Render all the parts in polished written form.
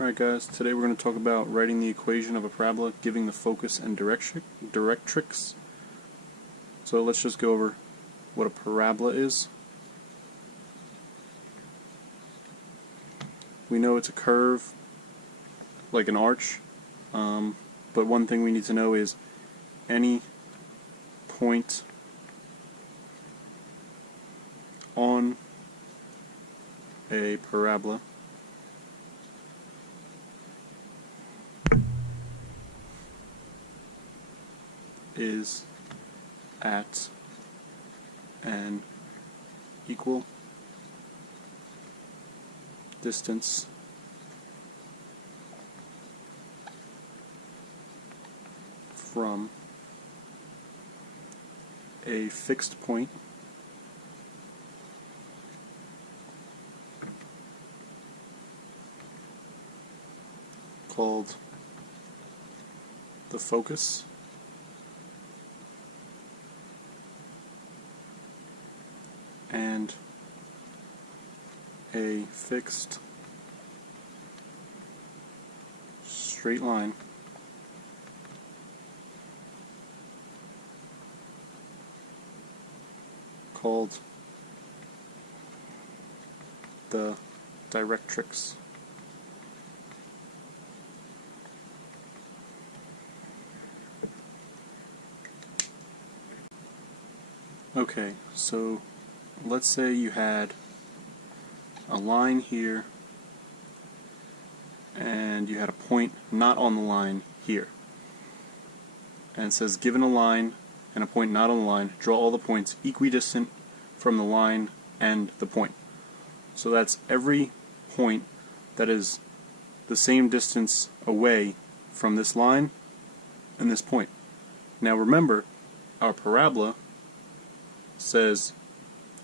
Alright guys, today we're going to talk about writing the equation of a parabola, giving the focus and directrix. So let's just go over what a parabola is. We know it's a curve, like an arch, but one thing we need to know is any point on a parabola is at an equal distance from a fixed point called the focus and a fixed straight line called the directrix. Okay, so let's say you had a line here and you had a point not on the line here. And it says, given a line and a point not on the line, draw all the points equidistant from the line and the point. So that's every point that is the same distance away from this line and this point. Now remember, our parabola says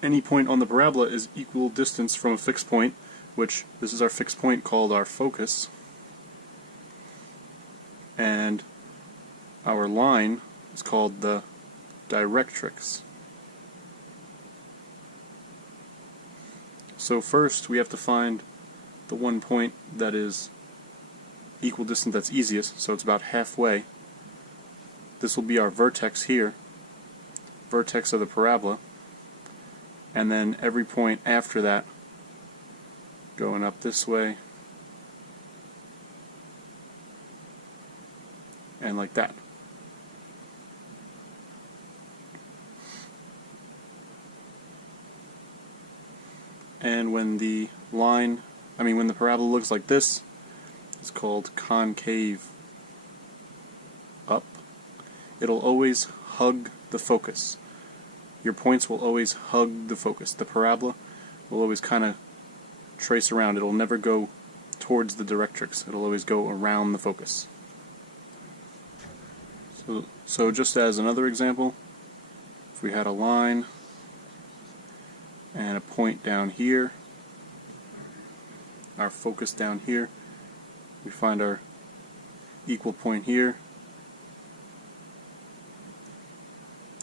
any point on the parabola is equal distance from a fixed point, which this is our fixed point called our focus, and our line is called the directrix. So first we have to find the one point that is equal distance, that's easiest, so it's about halfway. This will be our vertex here, vertex of the parabola, and then every point after that going up this way and like that. And when the when the parabola looks like this, it's called concave up. It'll always hug the focus. Your points will always hug the focus. The parabola will always kind of trace around. It'll never go towards the directrix. It'll always go around the focus. So just as another example, if we had a line and a point down here, our focus down here, we find our equal point here,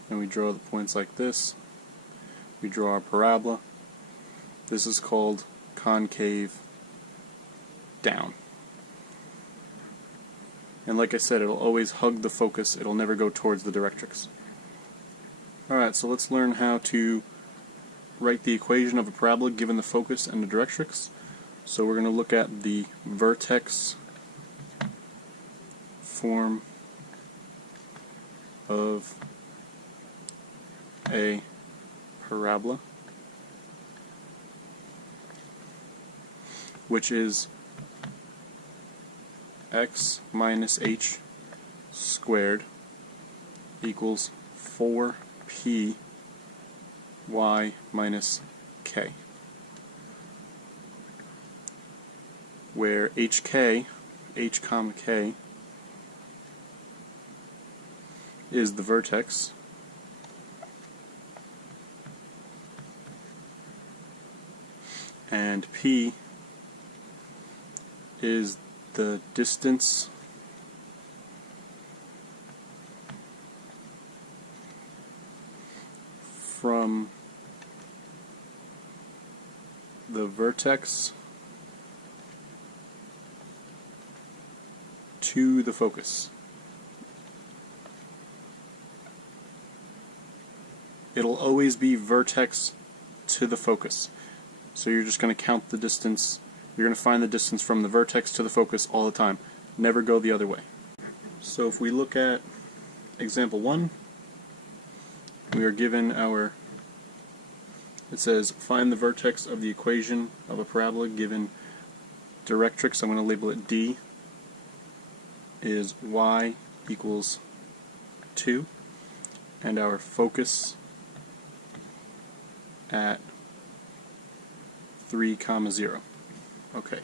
and we draw the points like this. We draw our parabola. This is called concave down. And like I said, it'll always hug the focus. It'll never go towards the directrix. Alright, so let's learn how to write the equation of a parabola given the focus and the directrix. So we're going to look at the vertex form of a parabola, which is x minus h squared equals 4p y minus k, where h comma k is the vertex and p is the distance from the vertex to the focus. It'll always be vertex to the focus. So you're just going to count the distance. You're going to find the distance from the vertex to the focus all the time. Never go the other way. So if we look at example 1, we are given it says find the vertex of the equation of a parabola given directrix. I'm going to label it D is y equals 2, and our focus at 3, 0. Okay,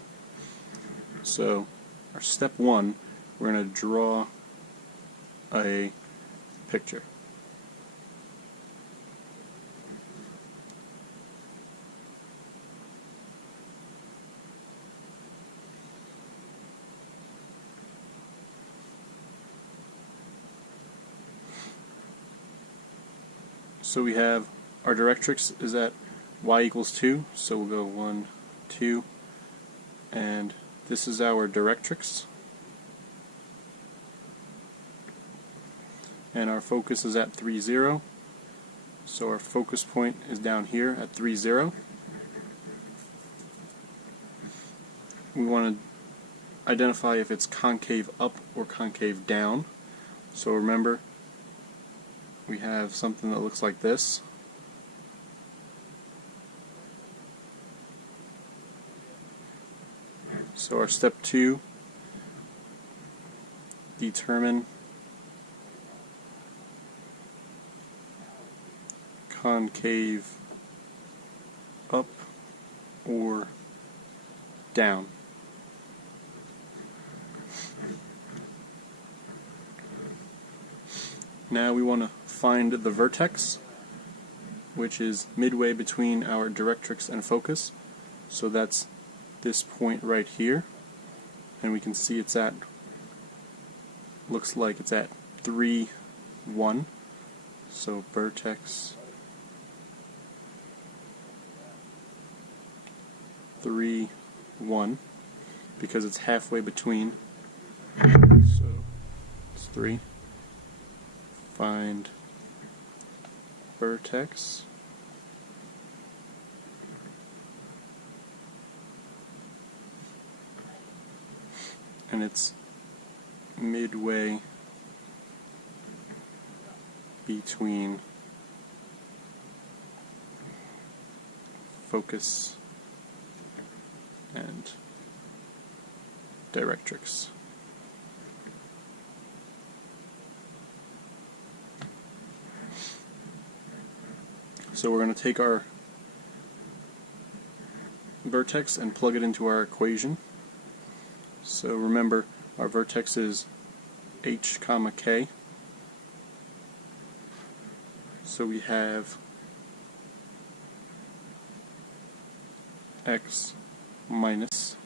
so our step 1, we're going to draw a picture. So we have our directrix is at y equals 2, so we'll go 1, 2, and this is our directrix. And our focus is at 3, 0, so our focus point is down here at 3, 0. We want to identify if it's concave up or concave down. So remember, we have something that looks like this. So our step 2, determine concave up or down. Now we want to find the vertex, which is midway between our directrix and focus. So that's this point right here, and we can see it's at, looks like it's at 3, 1. So vertex 3, 1, because it's halfway between. So it's 3. Find vertex. And it's midway between focus and directrix. So we're going to take our vertex and plug it into our equation. So remember, our vertex is h, k. So we have x minus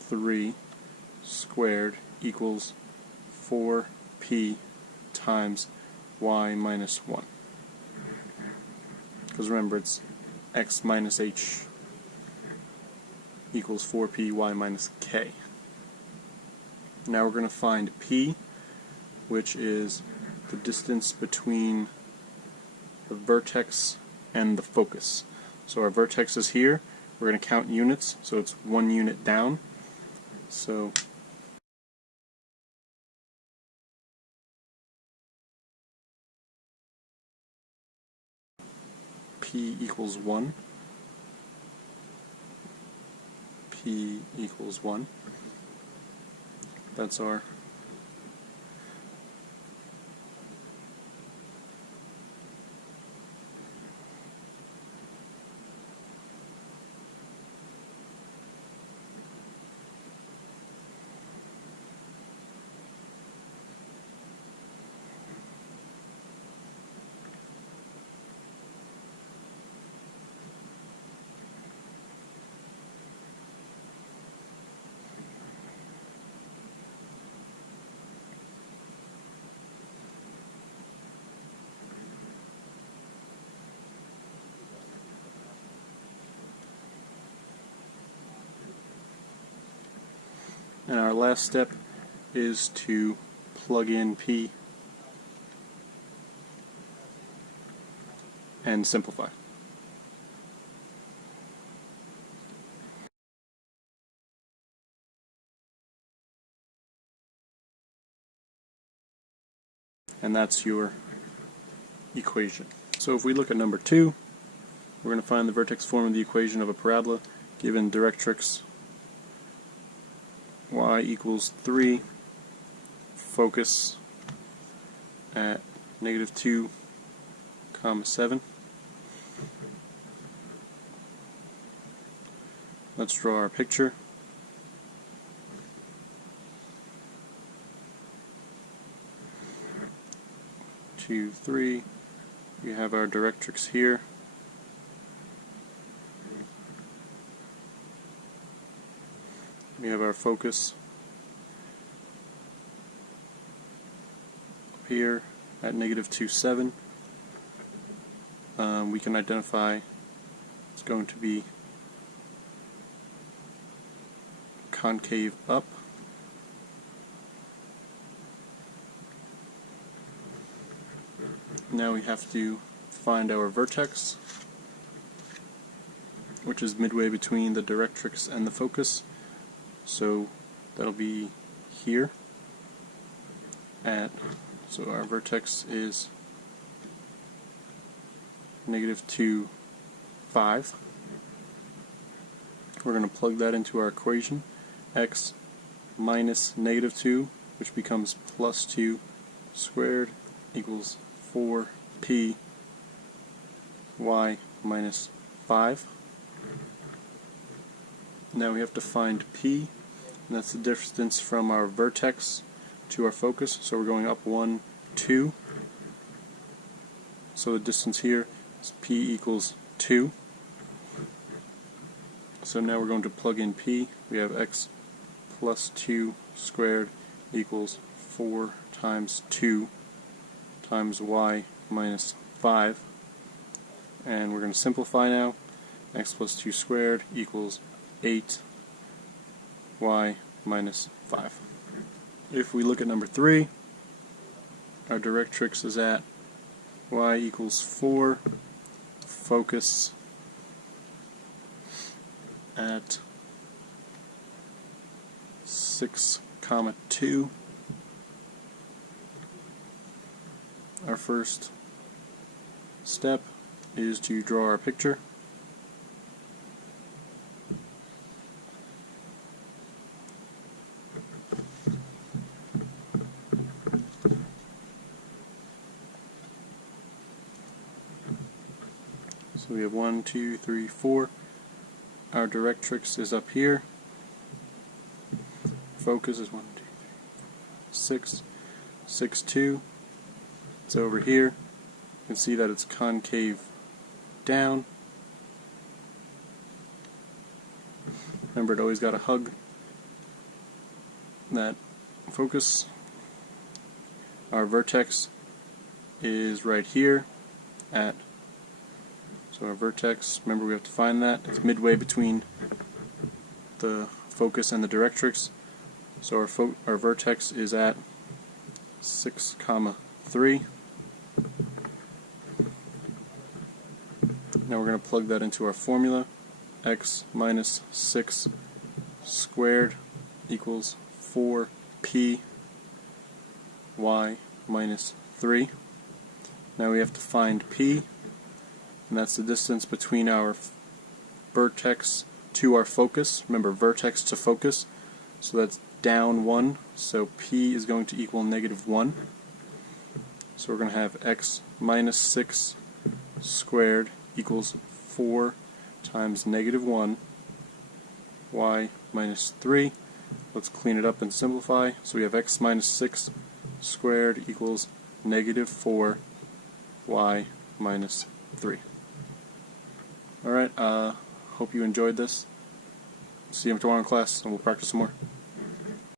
3 squared equals 4p times y minus 1. Because remember, it's x minus h equals 4p y minus k. Now we're going to find p, which is the distance between the vertex and the focus. So our vertex is here. We're going to count units, so it's 1 unit down. So p equals 1. P equals 1. That's our And our last step is to plug in P and simplify. And that's your equation. So if we look at number 2, we're going to find the vertex form of the equation of a parabola given Directrix y equals 3, focus at -2, 7. Let's draw our picture. Two, 3. We have our Directrix here. We have our focus up here at -2, 7. We can identify it's going to be concave up. Now we have to find our vertex, which is midway between the Directrix and the focus. So that'll be here so our vertex is -2, 5. We're going to plug that into our equation. X minus -2, which becomes +2 squared, equals 4p y minus 5. Now we have to find p, and that's the distance from our vertex to our focus. So we're going up 1, 2. So the distance here is p equals 2. So now we're going to plug in p. We have x plus 2 squared equals 4 times 2 times y minus 5. And we're going to simplify now. X plus 2 squared equals 8 y minus 5. If we look at number 3, our Directrix is at y equals 4, focus at 6, 2. Our first step is to draw our picture. So we have 1, 2, 3, 4. Our Directrix is up here. Focus is 1, 2, 3, 4, 6, 6, 2. It's over here. You can see that it's concave down. Remember, it always got to hug that focus. Our vertex is right here at, so our vertex, remember we have to find that. It's midway between the focus and the Directrix. So our vertex is at 6, 3. Now we're going to plug that into our formula. X minus 6 squared equals 4p y minus 3. Now we have to find p, and that's the distance between our vertex to our focus. Remember, vertex to focus, so that's down 1, so p is going to equal -1. So we're going to have x minus 6 squared equals 4 times -1 y minus 3. Let's clean it up and simplify. So we have x minus 6 squared equals -4 y minus 3. Alright, hope you enjoyed this. See you tomorrow in class, and we'll practice some more.